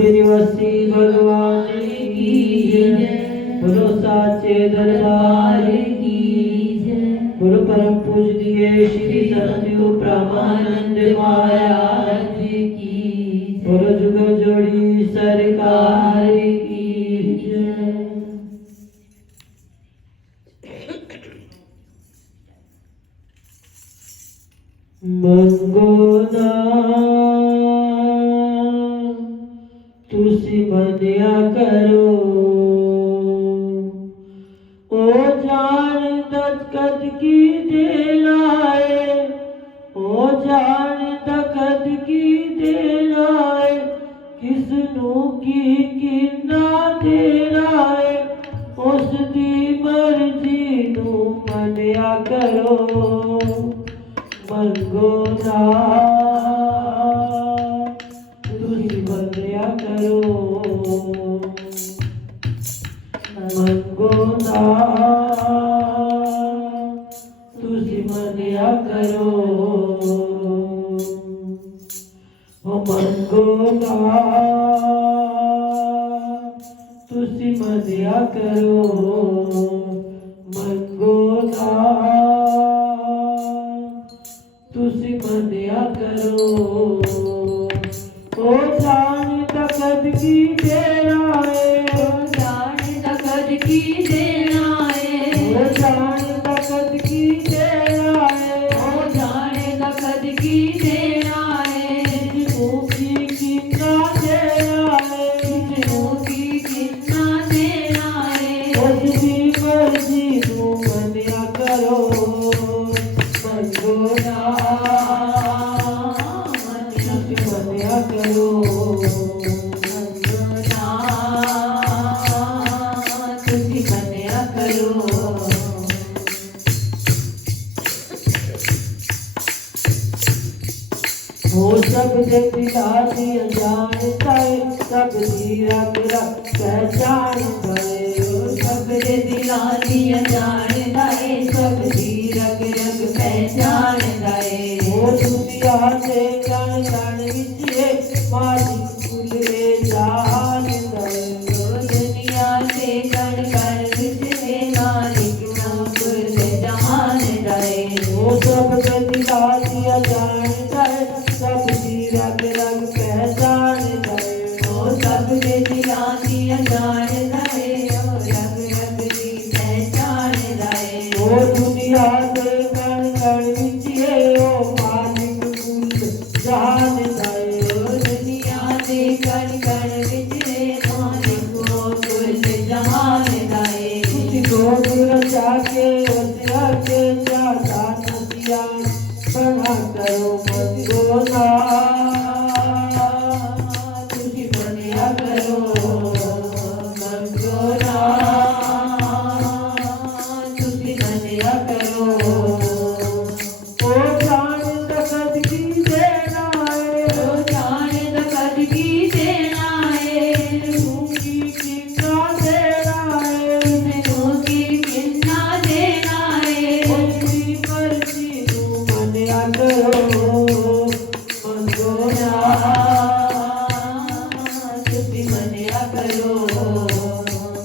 वसी भगवान की जय, बोलो साचे दरबार की जय, बोलो परम पूजनीय श्री सतगुरु ब्रह्मानंद महाराज की, बोलो जुग जोड़ी सरकार की जय। मंगोना तुसी मनिया करो, ओ जान दकद की देनाए, ओ जान दकद की देनाए, किसनू की किन्ना देनाए, उस दी मर्जी नू मनिया करो। मंगोना तुसी मनिया करो, मंगोना तुसी मनिया करो, ओ मंगोना तुसी मनिया करो, मंगोना तुसी मनिया करो। ओ जान तकद की देनाए, ओ जान तकद की देनाए, ओ जान तकद की देनाए, ओ जान तकद की देनाए, जिसनू की किन्ना देनाए, जिसनू की किन्ना देनाए, उसदी मर्जी नू मनिया करो। मंगोना मनिया करो, मंगोना तुसी मनिया करो। हो सब दे दिलासी अनजानता है, सब दी रग रग पहचानता है, हो सब दे दिलासी अनजानता है, सब दी रग रग पहचानता है। हो दुनिया से कण कण विच है, मालिक कुले जानता है, हो दुनिया से कण कण विच है, मालिक कुले जानता है। हो सब दे दिलासी अनजानता है, सब दी रग रग पहचानता है, हो सब दे दिलासी अनजानता है, ओ रग रग दी पहचानता है। हो दुनिया से कण कण विच है, ओ मालिक कुल जानता है, हो दुनिया से कण कण विच है, मालिक कुल जानता है। उसको रचा के रचा के चाहता नदिया बना करो मंगोना तुसी मनिया करो, मंगोना तुसी मनिया करो। ओ जान तकद की देनाए, ओ जान तकद की देनाए, जिसनू की किन्ना देनाए, जिसनू की किन्ना देनाए, उसदी मर्जी नू मनिया करो। मंगोना तुसी मनिया करो,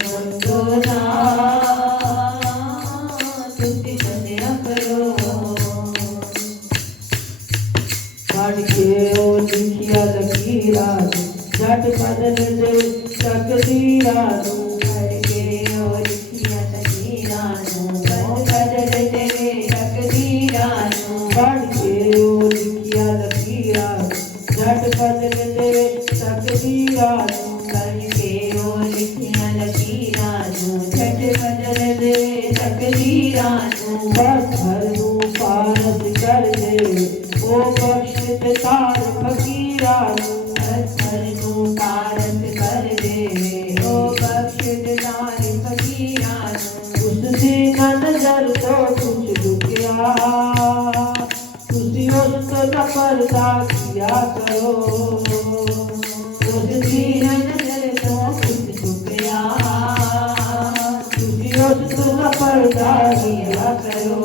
मंगोना तुसी मनिया करो। पढ़ के ओ लिखिया लकीरा, झट बदल दे तकदीरा नू, पढ़ के ओ लिखिया लकीरा नू, बदल दे तकदीरा नू, पढ़ के ओ लिखिया लकीरा, झट बदल दे तकदीरा नू, पढ़ के ओ लिखिया लकीरा नू, झट बदल दे तकदीरा नू। पत्थर नू पारस कर दे, ओ बख्श दे तार फकीरा नू, पत्थर नू पारस कर दे, ओ बख्श दे तार फकीरा नू। उसदी ना नजर तो कुछ लुकिया, तुसी उसको न पर्दा किया करो, उसदी ना नजर तो कुछ लुकिया, तुसी उसको न पर्दा किया करो।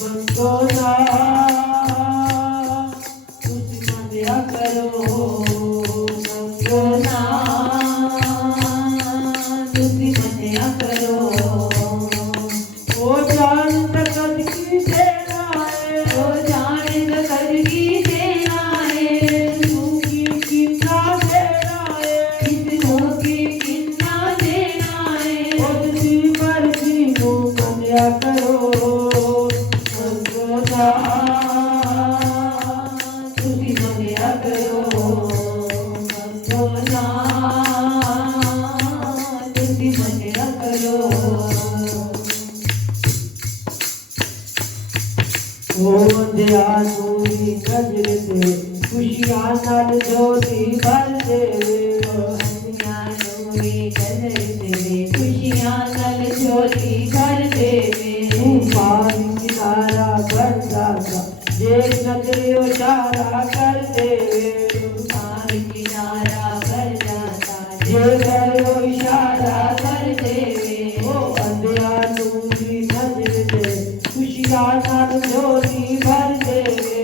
मंगोना तुसी मनिया करो, मंगोना तुसी मन्या करो ओ जान तकत की देना है ओ जान तकत की देना है दूंगी कितना देना है किसको की कितना देना है ओ तुसी मर्जी को मन्या करो मंगोदा तुसी मन्या करो मंगोना तुसी मन्या करो ओ दयालुई नजर से खुशियां नाल जोती भर देवे खुशियां नल झोली भर देवे पानी किनारा भर जाता जे नजरे उजारा कर देवे पार किनारा भर जाता जे करो इशारा कर देवे ओ दयालुई नजर से खुशियां नाल जोती भर देवे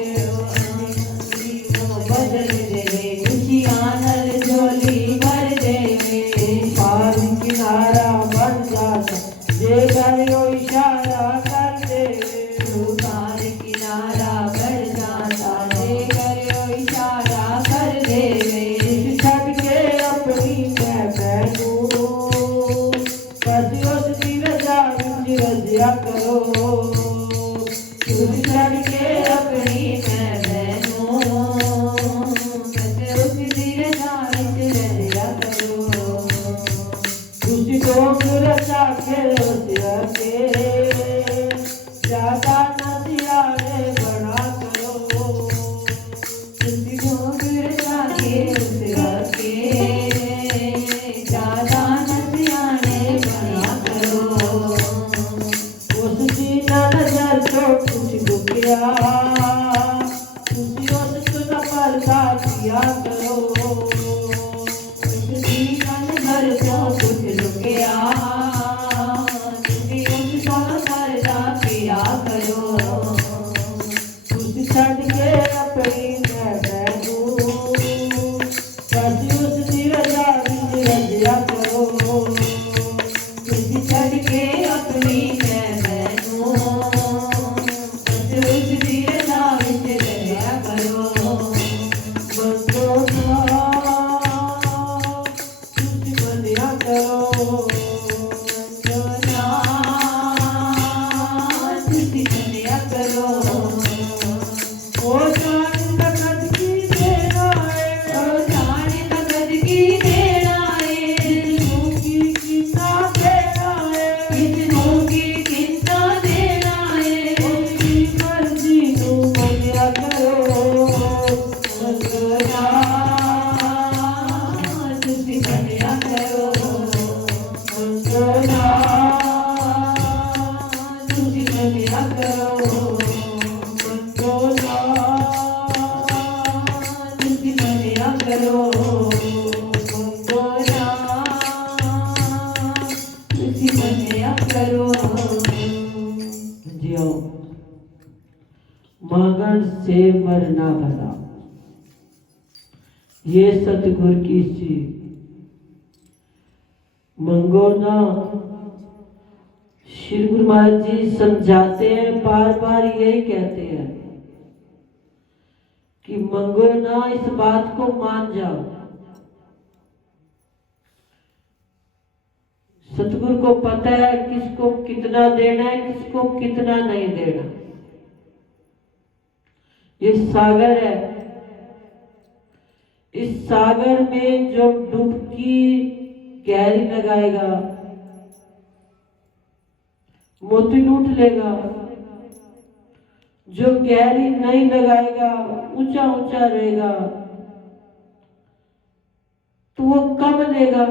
बदल देवे खुशियां नल झोली भर देवे पानी किनारा बन जाता जे करो इशारा कर देवे पार किनारा भर जाता जे करो इशारा कर देवे छड़ के अपनी मैं बैठू बस उसकी रजा विच रजिया करो छड़ के अपनी मैं बहनों उसकी रजा विच रजिया करो तुसी तो रजा के रजिया के ज्यादा नदियारे बना करो तुसी ढोंगर जाके उस रखे ज्यादा नसियाने बना करो उस सीना नजर तो कुछ दुखिया तुसी उस सुना पर्दा किया करो उसकी मन भर को कुछ रुकिया तुसी उसका पर्दा किया करो तुसी छड़ के अपनी मैं बैठू बस उसकी रजा विच रजिया करो तुसी छड़ के अपनी मैं बहनों बस उसकी रजा विच रहिया करो मंगोदा तुसी मन्या करो मंगोना तुसी मन्या करो ओ जान तकत की देना है ओ जान तकत की देना है दूंगी कितना देना है किसको की कितना देना है उसकी मर्जी को मन्या करो मंगोना तुसी मन्या करो मंगोदा तुसी मन्या करो मंगोदा तुसी मन्या करो मंगोना तुसी मन्या करो जियो मगन से मरना भला ये सतगुर की सी मंगो ना। श्री गुरु महाराज जी समझाते हैं, बार बार यही कहते हैं कि मंगो ना, इस बात को मान जाओ। सतगुरु को पता है किसको कितना देना है, किसको कितना नहीं देना। ये सागर है, इस सागर में जो डुबकी गहरी लगाएगा मोती लूट लेगा, जो गहरी नहीं लगाएगा ऊंचा ऊंचा रहेगा तो वो कम लेगा।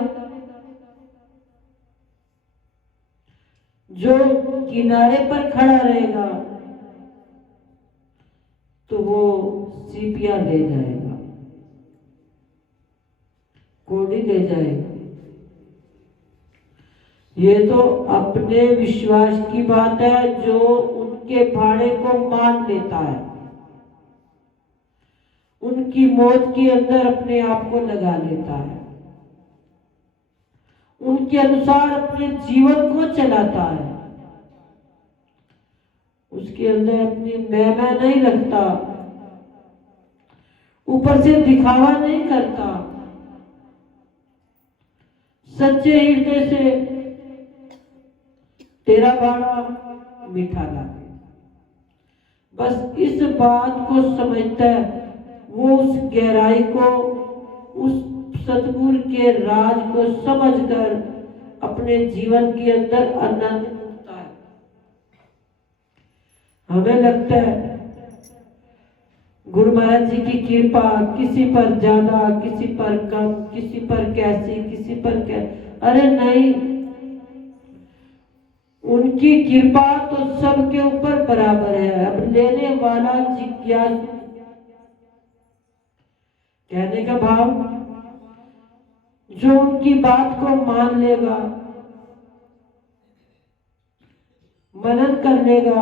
जो किनारे पर खड़ा रहेगा तो वो सीपियां ले जाएगा, कोड़ी ले जाएगा। ये तो अपने विश्वास की बात है, जो उनके भाड़े को मान लेता है उनकी मौत के अंदर अपने आप को लगा लेता है, उनके अनुसार अपने जीवन को चलाता है, उसके अंदर अपनी मैं नहीं रखता, ऊपर से दिखावा नहीं करता, सच्चे हृदय से तेरा बाड़ा मीठा लागे। बस इस बात को समझता है वो, उस गहराई को, उस सतगुरु के राज को समझकर अपने जीवन के अंदर आनंद ढूंढता है। हमें लगता है गुरु महाराज जी की कृपा किसी पर ज्यादा, किसी पर कम, किसी पर कैसी, किसी पर कैसी। अरे नहीं, उनकी कृपा तो सबके ऊपर बराबर है। अब लेने वाला जिज्ञासु, कहने का भाव, जो उनकी बात को मान लेगा, मनन कर लेगा,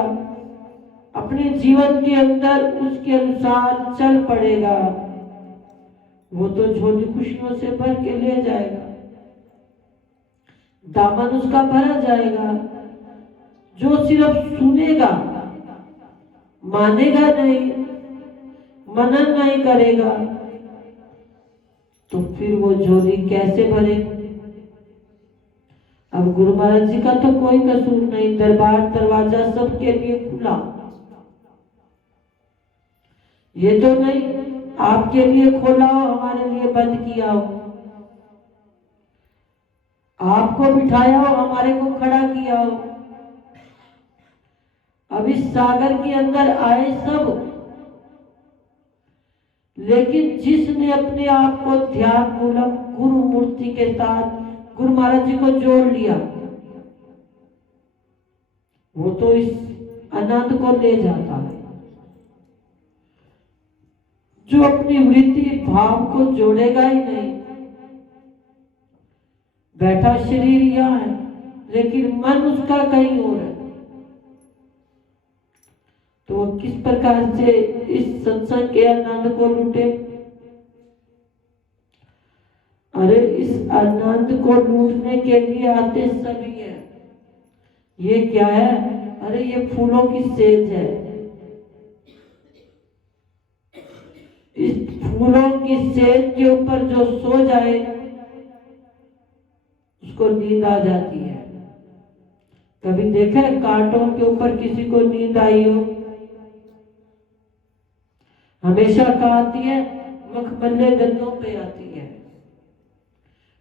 अपने जीवन के अंदर उसके अनुसार चल पड़ेगा, वो तो झोली खुशियों से भर के ले जाएगा, दामन उसका भरा जाएगा। जो सिर्फ सुनेगा, मानेगा नहीं, मनन नहीं करेगा, तो फिर वो झोली कैसे भरे। अब गुरु महाराज जी का तो कोई कसूर नहीं, दरबार दरवाजा सबके लिए खुला। ये तो नहीं आपके लिए खोला हो, हमारे लिए बंद किया हो, आपको बिठाया हो, हमारे को खड़ा किया हो। अब इस सागर के अंदर आए सब, लेकिन जिसने अपने आप को ध्यान मूलक गुरु मूर्ति के साथ गुरु महाराज जी को जोड़ लिया, वो तो इस आनंद को ले जाता है। जो अपनी वृत्ति भाव को जोड़ेगा ही नहीं, बैठा शरीर यहाँ है लेकिन मन उसका कहीं और है, तो वो किस प्रकार से इस सत्संग के आनंद को लूटे। अरे इस आनंद को लूटने के लिए आते सभी है। ये क्या है? अरे ये फूलों की सेज है। इस फूलों की सेज के ऊपर जो सो जाए उसको नींद आ जाती है। कभी देखा कांटों के ऊपर किसी को नींद आई हो? हमेशा कहाँ आती है? मखमल्ले गद्दों पे आती है,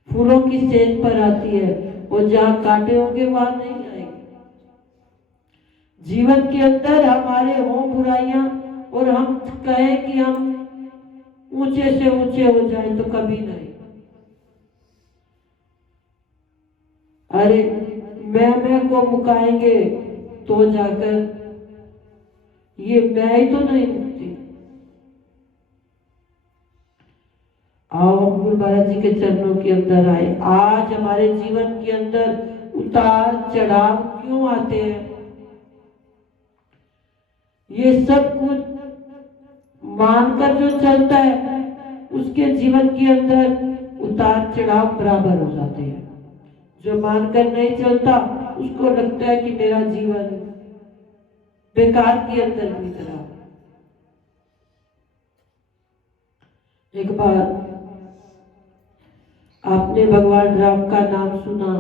फूलों की सेज पर आती है। और जहां कांटे होंगे वहां नहीं आएगी। जीवन के अंदर हमारे हो बुराइयां और हम कहें कि हम ऊंचे से ऊंचे हो जाएं, तो कभी नहीं। अरे मैं को मुकाएंगे तो जाकर ये मैं ही तो नहीं मुकती। आओ हम गुरु महाराज जी के चरणों के अंदर आए। आज हमारे जीवन के अंदर उतार चढ़ाव क्यों आते हैं? ये सब कुछ मानकर जो चलता है उसके जीवन के अंदर उतार चढ़ाव बराबर हो जाते हैं। जो मानकर नहीं चलता उसको लगता है कि मेरा जीवन बेकार के अंदर बीत रहा। एक बार आपने भगवान राम का नाम सुना,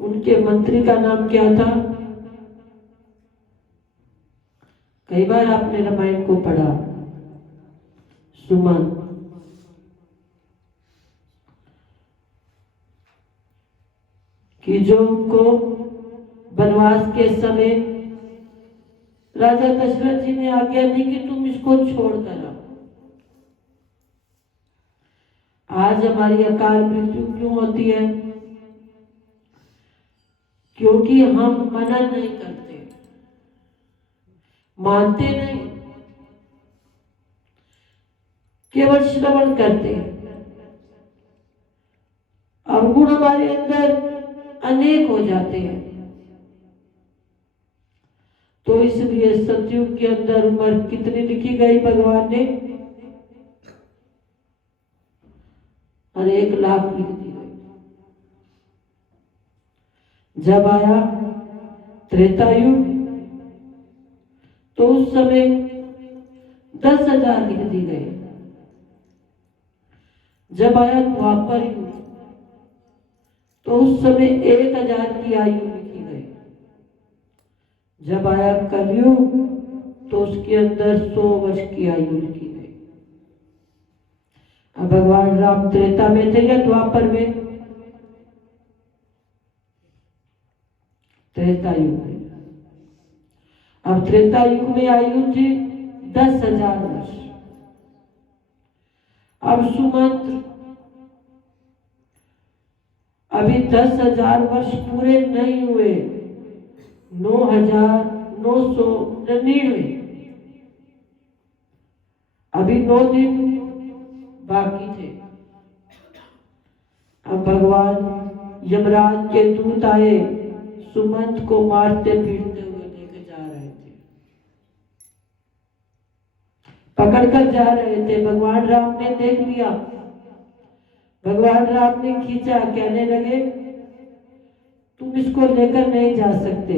उनके मंत्री का नाम क्या था? कई बार आपने रामायण को पढ़ा, सुमन। कि जो उनको वनवास के समय राजा दशरथ जी ने आज्ञा दी कि तुम इसको छोड़ कर आओ। आज हमारी अकाल मृत्यु क्यों होती है? क्योंकि हम मनन नहीं करते, मानते नहीं, केवल श्रवण करते। अवगुण हमारे अंदर अनेक हो जाते हैं। तो इसलिए सतयुग के अंदर उम्र कितनी लिखी गई भगवान ने? और 1,00,000 लिख दी गई। जब आया त्रेता युग तो उस समय 10,000 लिख दी गई। जब आया द्वापर युग तो उस समय 1,000 की आयु लिखी गई। जब आया कलयुग तो उसके अंदर 100 वर्ष की आयु लिखी गई। अब भगवान राम त्रेता में थे या द्वापर में? त्रेता युग में। अब त्रेता युग में आयु थी 10,000 वर्ष। अब सुमंत्र अभी 10,000 वर्ष पूरे नहीं हुए, 9,999 अभी 9 दिन बाकी थे। अब भगवान यमराज के दूत आए, सुमंत को मारते पीटते हुए लेके जा रहे थे, पकड़कर जा रहे थे। भगवान राम ने देख लिया, भगवान राम ने खींचा, कहने लगे तुम इसको लेकर नहीं जा सकते।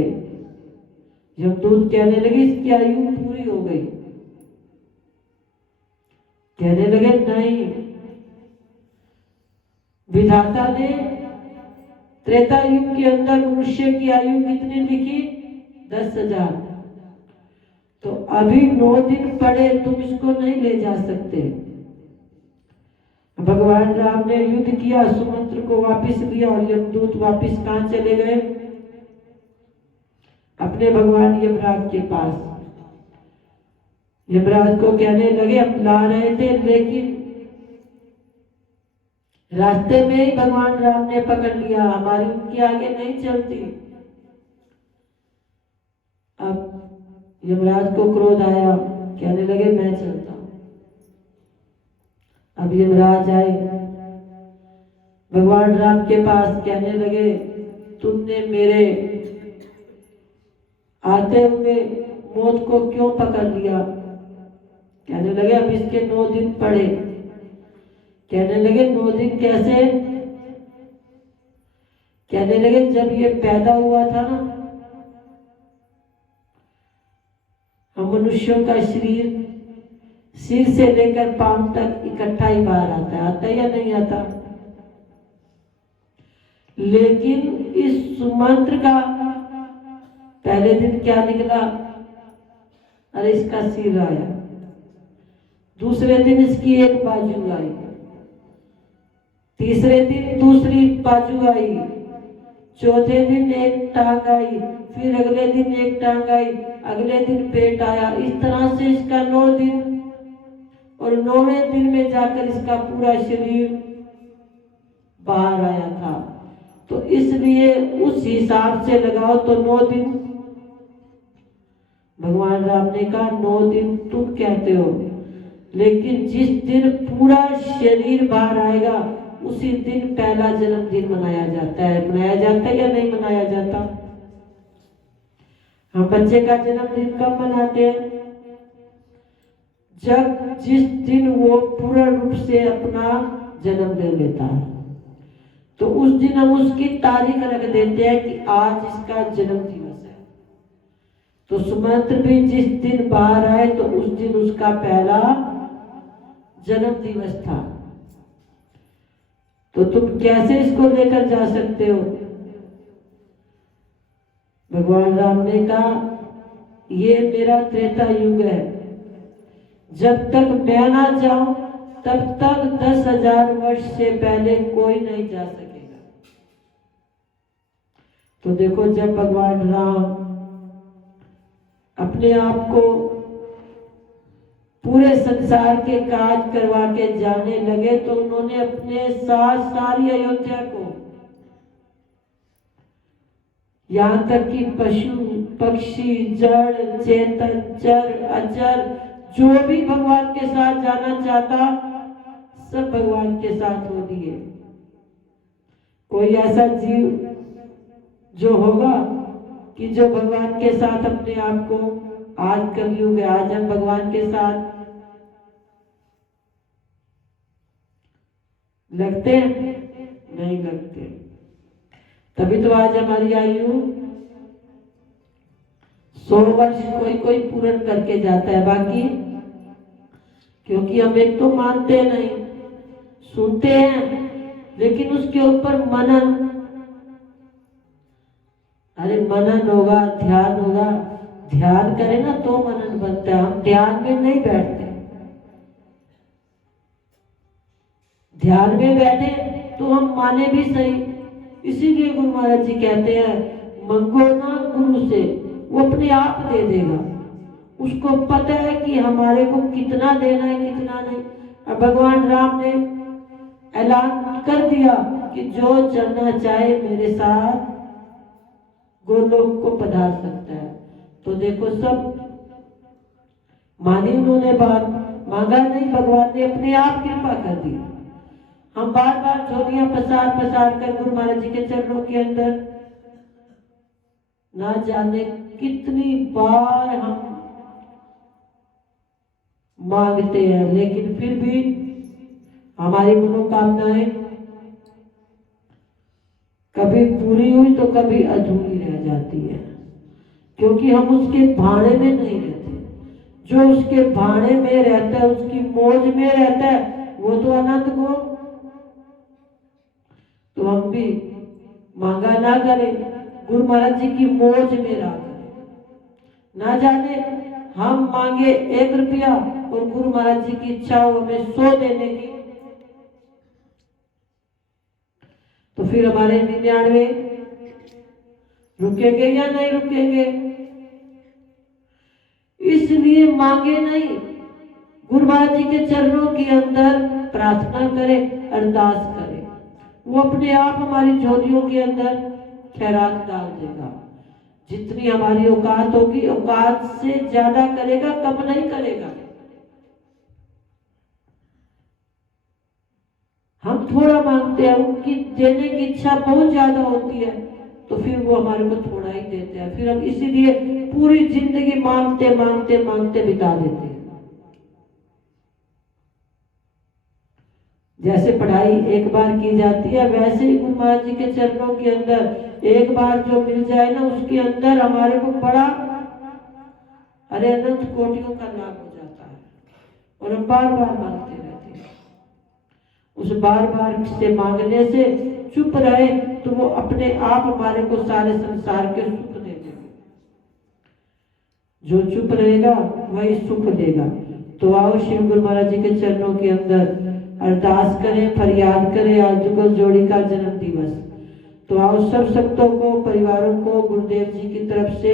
यमदूत कहने लगे इसकी आयु पूरी हो गई। कहने लगे नहीं, विधाता ने त्रेता युग के अंदर मनुष्य की आयु कितनी लिखी? 10,000। तो अभी 9 दिन पड़े, तुम इसको नहीं ले जा सकते। भगवान राम ने युद्ध किया, सुमंत्र को वापिस लिया और यमदूत वापिस कहां चले गए? अपने भगवान यमराज के पास। यमराज को कहने लगे हम ला रहे थे, लेकिन रास्ते में ही भगवान राम ने पकड़ लिया, हमारी उनके आगे नहीं चलती। अब यमराज को क्रोध आया, कहने लगे मैं चलता हूं। अब यमराज आए भगवान राम के पास, कहने लगे तुमने मेरे आते हुए मौत को क्यों पकड़ लिया? कहने लगे अब इसके 9 दिन पड़े। कहने लगे 9 दिन कैसे? कहने लगे जब ये पैदा हुआ था ना, हम मनुष्यों का शरीर सिर से लेकर पांव तक इकट्ठा ही बाहर आता है या नहीं आता? लेकिन इस सुमंत्र का पहले दिन क्या निकला? अरे इसका सिर आया। दूसरे दिन इसकी एक बाजू आई, तीसरे दिन दूसरी बाजू आई, चौथे दिन एक टांग आई, फिर अगले दिन एक टांग आई, अगले दिन पेट आया। इस तरह से इसका 9 दिन, और 9वें दिन में जाकर इसका पूरा शरीर बाहर आया था। तो इसलिए उस हिसाब से लगाओ तो 9 दिन। भगवान राम ने कहा 9 दिन तुम कहते हो, लेकिन जिस दिन पूरा शरीर बाहर आएगा उसी दिन पहला जन्मदिन मनाया जाता है। मनाया जाता है या नहीं मनाया जाता? हम बच्चे का जन्मदिन कब मनाते हैं? जब जिस दिन वो पूर्ण रूप से अपना जन्म ले लेता है, तो उस दिन हम उसकी तारीख रख देते हैं कि आज इसका जन्म दिवस है। तो सुमंत्र भी जिस दिन बाहर आए तो उस दिन उसका पहला जन्म दिवस था। तो तुम कैसे इसको लेकर जा सकते हो? भगवान राम ने कहा ये मेरा त्रेता युग है, जब तक मैं ना जाऊं तब तक 10,000 वर्ष से पहले कोई नहीं जा सकेगा। तो देखो जब भगवान राम अपने आप को पूरे संसार के काज करवा के जाने लगे तो उन्होंने अपने साथ सारी अयोध्या को, यहाँ तक कि पशु पक्षी जड़ चेतन चर अचर जो भी भगवान के साथ जाना चाहता सब भगवान के साथ हो दिए। कोई ऐसा जीव जो होगा कि जो भगवान के साथ अपने आप को, आज कलयुग है, आज हम भगवान के साथ लगते हैं? नहीं लगते। तभी तो आज हमारी आयु 100 वर्ष कोई कोई पूर्ण करके जाता है, बाकी क्योंकि हम एक तो मानते नहीं, सुनते हैं, लेकिन उसके ऊपर मनन, अरे मनन होगा, ध्यान होगा, ध्यान करें ना तो मनन बनता है। हम ध्यान में नहीं बैठते, ध्यान में बैठे तो हम माने भी सही। इसीलिए गुरु महाराज जी कहते हैं मंगो ना गुरु से, वो अपने आप दे देगा। उसको पता है कि हमारे को कितना देना है कितना नहीं। और भगवान राम ने ऐलान कर दिया कि जो चलना चाहे मेरे साथ गोलोक को पधार सकता है। तो देखो सब मानी उन्होंने बात, मांगा नहीं, भगवान ने अपने आप कृपा कर दी। हम बार बार झोलियां पसार पसार कर गुरु महाराज जी के चरणों के अंदर ना जाने कितनी बार हम मांगते हैं, लेकिन फिर भी हमारी मनोकामनाएं कभी पूरी हुई तो कभी अधूरी रह जाती है, क्योंकि हम उसके भाड़े में नहीं रहते। जो उसके भाड़े में रहता है, उसकी मौज में रहता है, वो तो आनंद को, तो हम भी मांगा ना करें, गुरु महाराज जी की मौज में रहा करें। ना जाने हम मांगे 1 रुपया और गुरु महाराज जी की इच्छा हो हमें 100 देने की, तो फिर हमारे 99 रुकेंगे या नहीं रुकेंगे? इसलिए मांगे नहीं, गुरु महाराज जी के चरणों के अंदर प्रार्थना करें, अरदास करें, वो अपने आप हमारी झोलियों के अंदर खैरात डाल देगा। जितनी हमारी औकात होगी, औकात से ज्यादा करेगा, कम नहीं करेगा। हम थोड़ा मांगते हैं, उनकी देने की इच्छा बहुत ज्यादा होती है, तो फिर वो हमारे को थोड़ा ही देते हैं। फिर हम इसीलिए पूरी जिंदगी मांगते मांगते मांगते बिता देते हैं। जैसे पढ़ाई एक बार की जाती है, वैसे ही गुरु महाराज जी के चरणों के अंदर एक बार जो मिल जाए ना, उसके अंदर हमारे को बड़ा अरे अनंत कोटियों का लाभ हो जाता है। और हम बार बार मांगते रहते हैं। उस बार बार से मांगने से चुप रहे तो वो अपने आप हमारे को सारे संसार के सुख दे देगा। जो चुप रहेगा वही सुख देगा। तो आओ शिव गुरु महाराज जी के चरणों के अंदर अरदास करें, फरियाद करें। आज जुगल जोड़ी का जन्म दिवस, तो आओ सब संतों को, परिवारों को गुरुदेव जी की तरफ से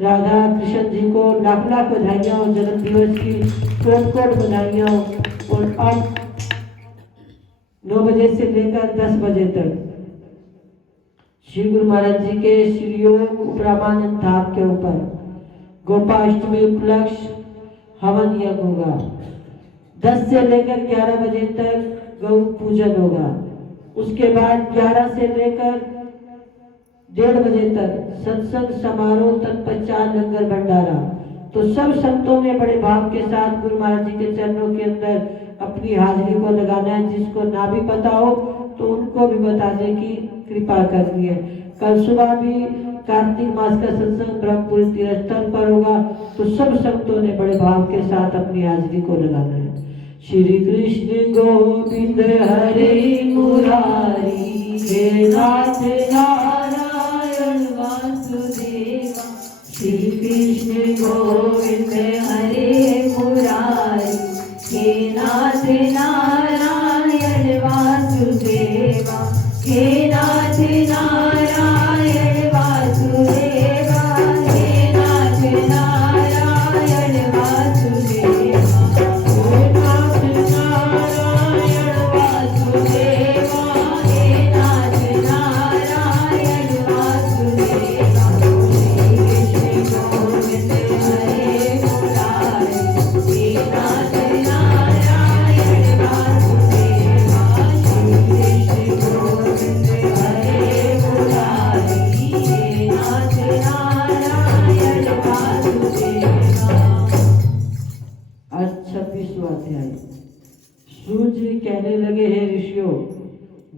राधा कृष्ण जी को लाख लाख बधाइयाँ और जन्म दिवस की कोट कोट बधाइयाँ। और अब 9 बजे से लेकर 10 बजे तक श्री गुरु महाराज जी के श्रीयोग उपरामानंद धाम के ऊपर गोपाष्टमी उपलक्ष्य हवन यज्ञ होगा। 10 से लेकर 11 बजे तक गौ पूजन होगा। उसके बाद 11 से लेकर 1:30 बजे तक सत्संग समारोह, तत्पश्चात लंगर भंडारा। तो सब संतों ने बड़े भाव के साथ गुरु महाराज जी के चरणों के अंदर अपनी हाजिरी को लगाना है। जिसको ना भी पता हो तो उनको भी बताने की कृपा करनी है। कल सुबह भी कार्तिक मास का सत्संग ब्रह्मपुरी तीर्थ स्थल पर होगा। तो सब संतों ने बड़े भाव के साथ अपनी हाजिरी को लगाना है। श्री कृष्ण गोविंद हरे मुरारी, हे नाथ नारायण वासुदेवा। श्री कृष्ण गोविंद हरे मुरारी, हे नाथ नारायण वासुदेवा। हे नाथ नारायण वासुदेवा, हे नाथ नारायण वासुदेवा। हे नाथ नारायण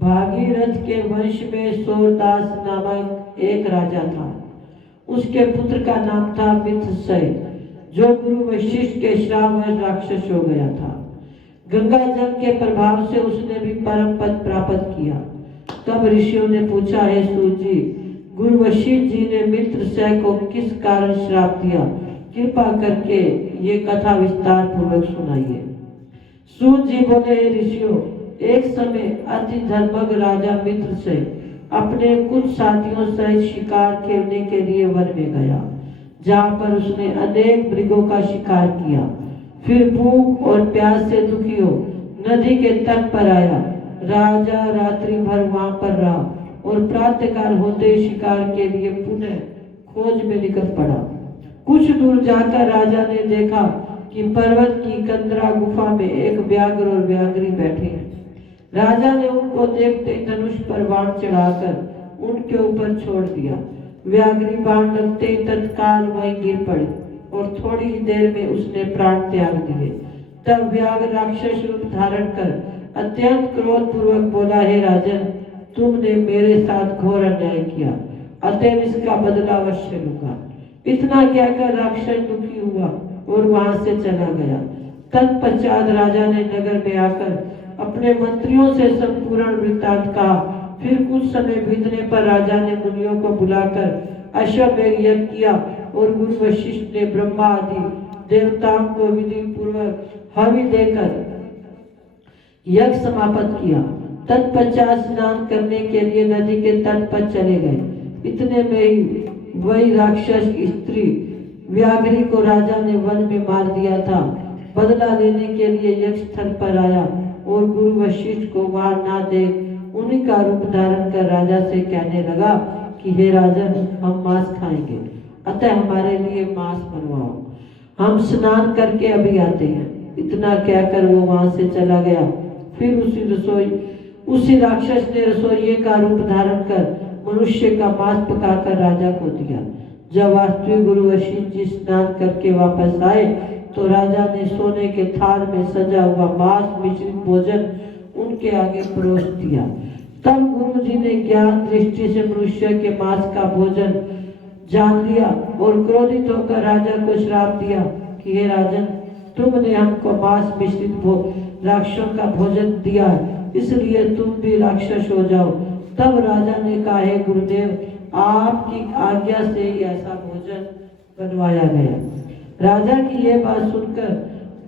भागीरथ के वंश में सूरदास नामक एक राजा था। उसके पुत्र का नाम था मित्रसेन, जो गुरु वशिष्ठ के श्रावण राक्षस हो गया था। गंगा जल के प्रभाव से उसने भी परम पद प्राप्त किया। तब ऋषियों ने पूछा, हे सूत जी, गुरु वशिष्ठ जी ने मित्रसेन को किस कारण श्राप दिया? कृपा करके ये कथा विस्तार पूर्वक सुनाइए। सूत जी बोले, हे ऋषियों, एक समय अति धर्मज्ञ राजा मित्रसेन अपने कुछ साथियों सहित शिकार खेलने के लिए वन में गया, जहाँ पर उसने अनेक मृगों का शिकार किया। फिर भूख और प्यास से दुखी हो नदी के तट पर आया। राजा रात्रि भर वहां पर रहा और प्रातःकाल होते ही शिकार के लिए पुनः खोज में निकल पड़ा। कुछ दूर जाकर राजा ने देखा कि पर्वत की कंदरा गुफा में एक व्याघ्र और व्याघ्री बैठे हैं। राजा ने उनको देखते धनुष पर बाण चढ़ाकर उनके ऊपर छोड़ दिया। व्याघ्री बाण लगते ही तत्काल वहीं गिर पड़ी और थोड़ी ही देर में उसने प्राण त्याग दिए। तब व्याघ्र राक्षस रूप धारण कर अत्यंत क्रोध पूर्वक बोला, हे राजन, तुमने मेरे साथ घोर अन्याय किया, अतएव इसका बदला अवश्य लूंगा। इतना कहकर राक्षस दुखी हुआ और वहां से चला गया। तत्पश्चात राजा ने नगर में आकर अपने मंत्रियों से संपूर्ण वृत्तांत कहा। फिर कुछ समय बीतने पर राजा ने मुनियों को बुलाकर अश्वमेध यज्ञ किया और गुरु वशिष्ठ ने ब्रह्मा आदि देवताओं को विधि पूर्वक हवि देकर यज्ञ समाप्त किया। तत्पश्चात स्नान करने के लिए नदी के तट पर चले गए। इतने में ही वही राक्षस स्त्री व्याघ्री को राजा ने वन में मार दिया था। बदला लेने के लिए यज्ञ स्थल पर आया और गुरु वशिष्ठ को वहां ना देख उन्हीं का रूप धारण कर राजा से कहने लगा कि हे राजन, हम मांस खाएंगे, अतः हमारे लिए मांस बनवाओ, हम स्नान करके अभी आते हैं। इतना कहकर वो वहां से चला गया। फिर उसी राक्षस ने रसोइये का रूप धारण कर मनुष्य का मांस पकाकर राजा को दिया। जब वास्तविक गुरु वशिष्ठ जी स्नान करके वापस आए तो राजा ने सोने के थाल में सजा हुआ मांस मिश्रित भोजन उनके आगे परोस दिया। तब गुरु जी ने ज्ञान दृष्टि से मनुष्य के मांस का भोजन जान लिया और क्रोधित होकर राजा को श्राप दिया कि हे राजन, तुमने हमको मांस मिश्रित राक्षसों का भोजन दिया, इसलिए तुम भी राक्षस हो जाओ। तब राजा ने कहा, हे गुरुदेव, आपकी आज्ञा से ही ऐसा भोजन बनवाया गया। राजा की यह बात सुनकर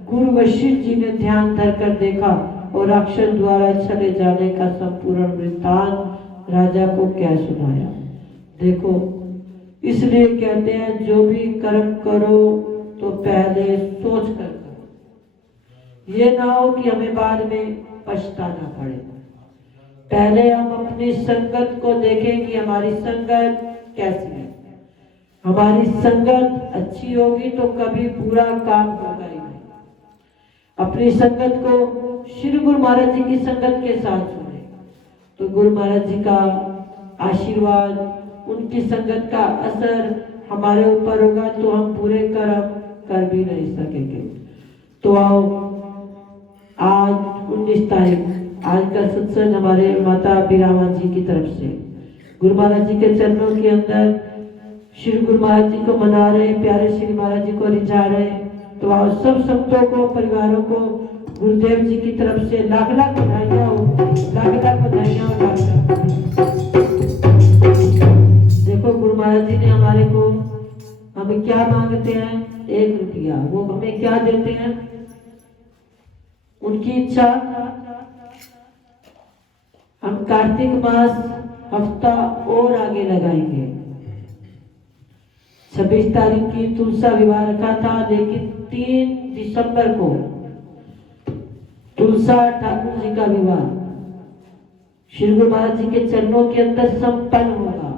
गुरु वशिष्ठ जी ने ध्यान धरकर देखा और राक्षस द्वारा चले जाने का संपूर्ण वृत्तांत राजा को क्या सुनाया। देखो, इसलिए कहते हैं जो भी कर्म करो तो पहले सोच कर करो। ये ना हो कि हमें बाद में पछताना पड़े। पहले हम अपनी संगत को देखें कि हमारी संगत कैसी है। हमारी संगत अच्छी होगी तो कभी बुरा काम होगा ही नहीं। अपनी संगत को श्री गुरु महाराज जी की संगत के साथ सुने तो गुरु महाराज जी का आशीर्वाद, उनकी संगत का असर हमारे ऊपर होगा तो हम बुरे कर्म कर भी नहीं सकेंगे। तो आओ, आज 19 तारीख, आज का सत्संग हमारे माता बिरामा जी की तरफ से गुरु महाराज जी के चरणों के अंदर श्री गुरु महाराज जी को मना रहे, प्यारे श्री महाराज जी को रिझा रहे। तो आओ सब संतों को, परिवारों को गुरुदेव जी की तरफ से लाख लाख बधाइयां हो, लाख लाख बधाइयां हो। देखो, गुरु महाराज जी ने हमारे को, हमें क्या मांगते हैं? 1 रुपया। वो हमें क्या देते हैं? उनकी इच्छा। हम कार्तिक मास हफ्ता और आगे लगाएंगे। 26 तारीख की तुलसा विवाह रखा था, लेकिन 3 दिसंबर को तुलसा ठाकुर जी का विवाह श्री गुरु महाराज जी के चरणों के अंदर संपन्न होगा।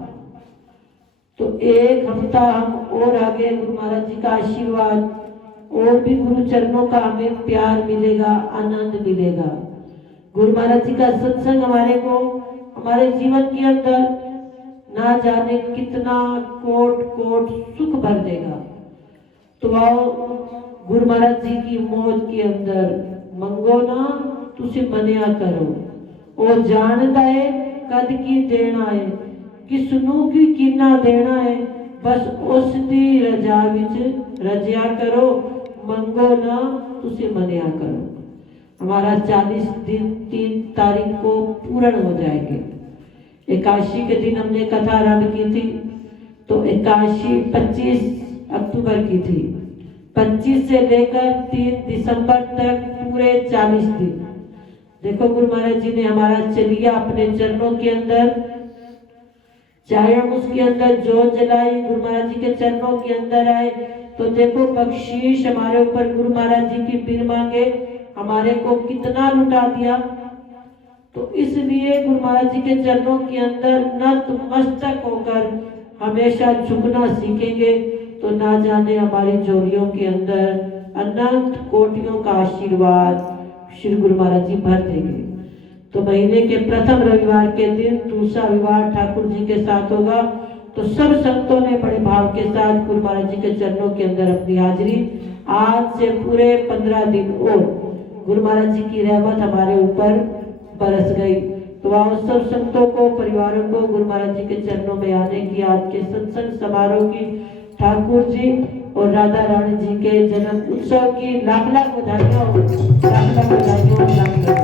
तो 1 हफ्ता हम और आगे गुरु महाराज जी का आशीर्वाद और भी गुरु चरणों का हमें प्यार मिलेगा, आनंद मिलेगा। गुरु महाराज जी का सत्संग हमारे को, हमारे जीवन के अंदर ना जाने कितना कोट कोट सुख भर देगा। तो आओ, गुरु महाराज जी की मौज के अंदर मंगो ना, तुझे मनिया करो वो जानता है कद की देना है, किसनू की किन्ना देना है, बस उसकी रजा विच रजिया करो, मंगो ना तुसी मनिया करो। हमारा 40 दिन 3 तारीख को पूर्ण हो जाएंगे। एकादशी के दिन हमने कथा आरंभ की थी, तो एकादशी 25 अक्टूबर की थी। 25 से लेकर 3 दिसंबर तक पूरे 40 दिन। देखो गुरु महाराज जी ने हमारा चलिया अपने चरणों के अंदर, चाहे हम उसके अंदर जोत जलाई, गुरु महाराज जी के चरणों के अंदर आए, तो देखो बख्शीश हमारे ऊपर गुरु महाराज जी की पीर मांगे हमारे को कितना लुटा दिया। तो इसलिए गुरु महाराज जी के चरणों के अंदर नतमस्तक होकर हमेशा झुकना सीखेंगे, तो ना जाने हमारी झोलियों के अंदर अनंत कोटियों का आशीर्वाद श्री गुरु महाराज जी भर देंगे। तो महीने के प्रथम रविवार के दिन दूसरा विवाह ठाकुर जी के साथ होगा। तो सब संतों ने बड़े भाव के साथ गुरु महाराज जी के चरणों के अंदर अपनी हाजिरी, आज से पूरे 15 दिन और गुरु महाराज जी की रहमत हमारे ऊपर बरस गई। तो आओ सब संतों को, परिवारों को गुरु महाराज जी के चरणों में आने की, आज के सत्संग समारोह की, ठाकुर जी और राधा रानी जी के जन्म उत्सव की लाख लाख बधाइयां, लाख लाख बधाइयां।